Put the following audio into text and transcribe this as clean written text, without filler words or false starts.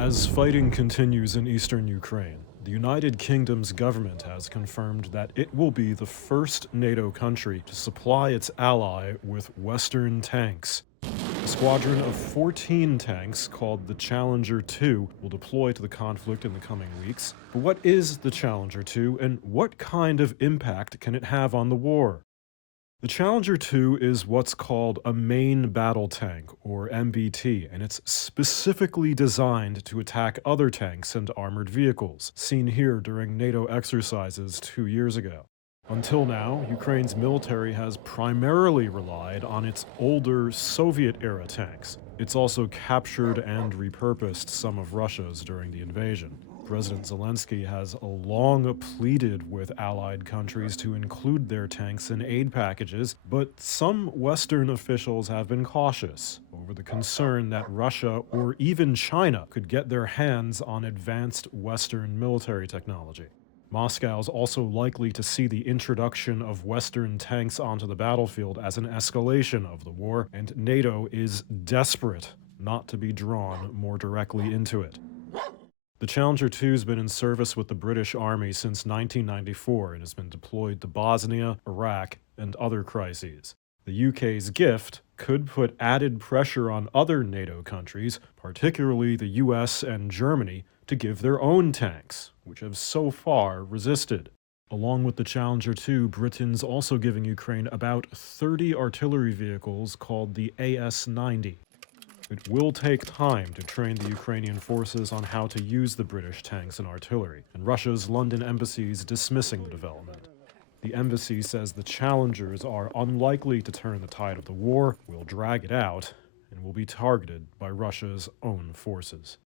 As fighting continues in eastern Ukraine, the United Kingdom's government has confirmed that it will be the first NATO country to supply its ally with Western tanks. A squadron of 14 tanks called the Challenger 2 will deploy to the conflict in the coming weeks. But what is the Challenger 2 and what kind of impact can it have on the war? The Challenger 2 is what's called a main battle tank, or MBT, and it's specifically designed to attack other tanks and armored vehicles, seen here during NATO exercises 2 years ago. Until now, Ukraine's military has primarily relied on its older Soviet-era tanks. It's also captured and repurposed some of Russia's during the invasion. President Zelensky has long pleaded with allied countries to include their tanks in aid packages, but some Western officials have been cautious over the concern that Russia or even China could get their hands on advanced Western military technology. Moscow's also likely to see the introduction of Western tanks onto the battlefield as an escalation of the war, and NATO is desperate not to be drawn more directly into it. The Challenger 2 has been in service with the British Army since 1994 and has been deployed to Bosnia, Iraq, and other crises. The UK's gift could put added pressure on other NATO countries, particularly the US and Germany, to give their own tanks, which have so far resisted. Along with the Challenger 2, Britain's also giving Ukraine about 30 artillery vehicles called the AS-90. It will take time to train the Ukrainian forces on how to use the British tanks and artillery, and Russia's London embassy is dismissing the development. The embassy says the Challengers are unlikely to turn the tide of the war, will drag it out, and will be targeted by Russia's own forces.